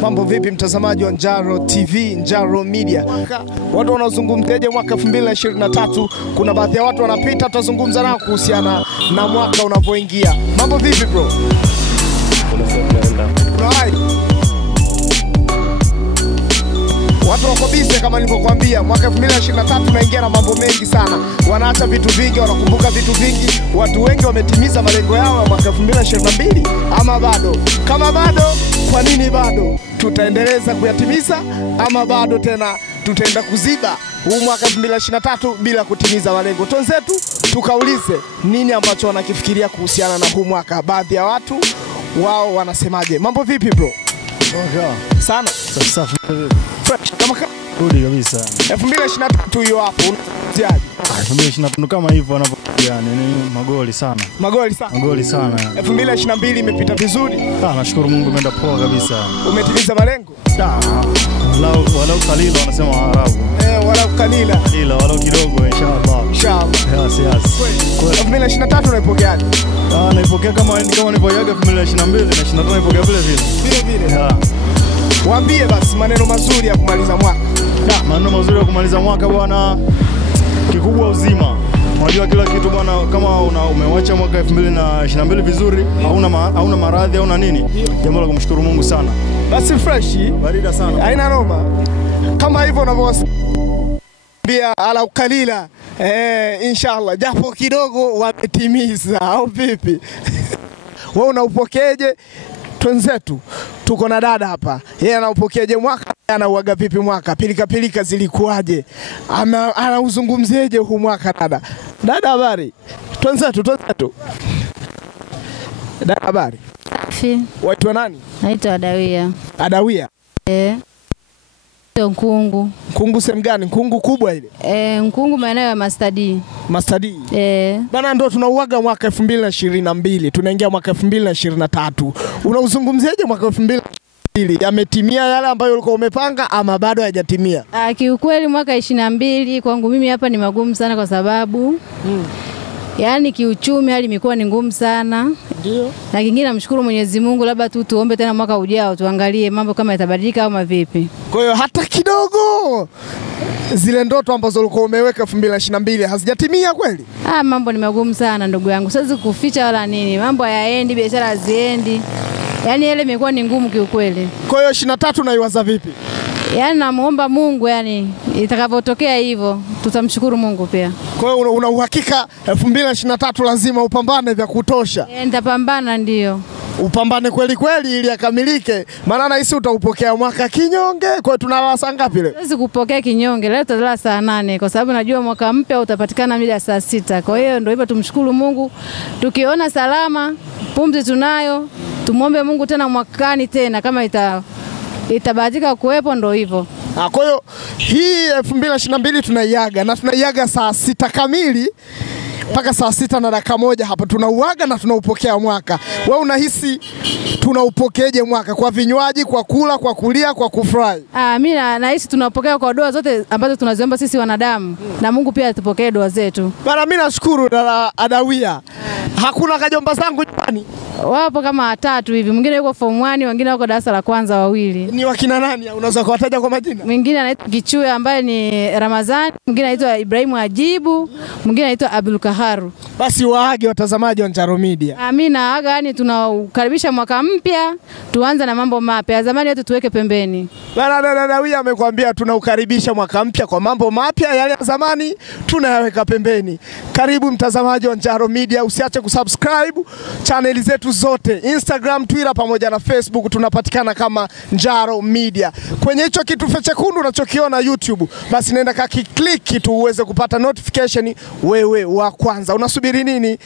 Mambo vipi mtazamaji wa Njaro TV, Njaro Media. Watu wanazungumzaje mwaka 2023? Kuna baadhi ya watu wanapita, tutazungumza nao kuhusiana na mwaka unapoingia. Mambo vipi bro? Watu wako busy kama nilivyokuambia, mwaka 2023 unaingia na mambo mengi sana. Wanaacha vitu vingi, wanakumbuka vitu vingi. Watu wengi wametimiza malengo yao ya mwaka 2022 ama bado? Kama bado, kwa nini bado? Tutaendeleza kuyatimiza ama bado tena tutaenda kuziba huu mwaka 2023 bila kutimiza malengo? Twenzetu tukaulize nini ambacho wanakifikiria kuhusiana na huu mwaka. Baadhi ya watu wao wanasemaje? Mambo vipi bro? Okay. Sana. Safi. Fresh kama Rudi kabisa. 2023 hiyo hapo unaziaje? 2023 kama hivyo wanapokuja ni magoli sana. Magoli sana. Magoli sana. 2022 imepita vizuri. Nashukuru Mungu imeenda poa kabisa. Umetimiza malengo? Walau kalila wanasema Waarabu. Walau kalila. Ila walau kidogo inshallah. Inshallah. Yes. Kwa 2023 unaipokeaje? Naipokea kama nilivyoiaga 2022 na 2023 naipokea vile vile. Vile. Waambie basi maneno mazuri ya kumaliza mwaka. Maneno mazuri ya kumaliza mwaka bwana, kikubwa uzima. Unajua kila kitu bwana, kama umewacha mwaka 2022 vizuri, hauna maradhi hauna nini, jambo la kumshukuru Mungu sana. Basi fresh, barida sana. Haina noma. Kama hivyo unavyosikia ala kalila, inshallah japo kidogo wametimiza au vipi? Wewe unaupokeaje? Twenzetu tuko na dada hapa. Yeye anaupokeaje mwaka? Anauaga vipi mwaka? Pilika zilikuwaje? Anauzungumzieje huu mwaka dada? Dada habari? Twenzetu. Dada habari? Safi. Waitwa nani? Naitwa Adawia. Adawia? Nkungu. Nkungu sehemu gani? Nkungu kubwa ile? Nkungu maeneo ya Mastadi. Mastadi? Bana ndo tunauaga mwaka 2022. Tunaingia mwaka 2023. Unauzungumziaje mwaka 2022? Yametimia yale ambayo ulikuwa umepanga ama bado hayajatimia? Kiukweli mwaka 22 kwangu mimi hapa ni magumu sana kwa sababu yaani kiuchumi hali imekuwa ni ngumu sana. Ndio. Na kingine namshukuru Mwenyezi Mungu, labda tu tuombe tena mwaka ujao tuangalie mambo kama yatabadilika au vipi. Kwa hiyo hata kidogo zile ndoto ambazo ulikuwa umeweka 2022 hazijatimia kweli? Mambo ni magumu sana ndugu yangu. Siwezi kuficha wala nini. Mambo hayaendi, biashara haziendi. Yaani ile imekuwa ni ngumu kiukweli. Kwa hiyo 23 naiwaza vipi? Yaani namuomba Mungu itakapotokea hivyo tutamshukuru Mungu pia. Kwa hiyo una uhakika 2023 lazima upambane vya kutosha? Nitapambana ndio. Upambane kweli ili yakamilike. Maana nahisi utaupokea mwaka kinyonge. Kwa hiyo tunalala saa ngapi leo? Siwezi kupokea kinyonge. Leo tutalala saa 8 kwa sababu najua mwaka mpya utapatikana mida saa 6. Kwa hiyo ndio hivyo, tumshukuru Mungu. Tukiona salama, pumzi tunayo, tumuombe Mungu tena mwakani tena kama itabahatika kuwepo ndio hivyo. Kwa hiyo hii 2022 tunaiaga na tunaiaga saa 6 kamili mpaka saa 6 na dakika 1 hapa tunauaga na tunaupokea mwaka. Wewe unahisi tunaupokeaje mwaka? Kwa vinywaji, kwa kula, kwa kulia, kwa kufurahi? Mimi nahisi tunapokea kwa dua zote ambazo tunaziomba sisi wanadamu na Mungu pia atupokee dua zetu. Bana mimi nashukuru dada Adawia. Hakuna kajomba zangu nyumbani? Wapo kama 3 hivi. Mwingine yuko form 1, wengine wako darasa la kwanza 2. Ni wakina nani? Unaweza kuwataja kwa majina? Mwingine anaitwa Kichue ambaye ni Ramadhani, mwingine anaitwa Ibrahimu Ajibu, mwingine anaitwa Abdul Kaharu. Basi waage watazamaji wa Njaro Media. Mimi naaga tunaukaribisha mwaka mpya, tuanze na mambo mapya. Zamani yote tuweke pembeni. Bana dada Adawia amekwambia tunaukaribisha mwaka mpya kwa mambo mapya, yale ya zamani tunayaweka pembeni. Karibu mtazamaji wa Njaro Media, usiache kusubscribe channel zetu zote, Instagram, Twitter pamoja na Facebook, tunapatikana kama Njaro Media. Kwenye hicho kitufe chekundu unachokiona YouTube, basi nenda click tu uweze kupata notification wewe wa kwanza. Unasubiri nini?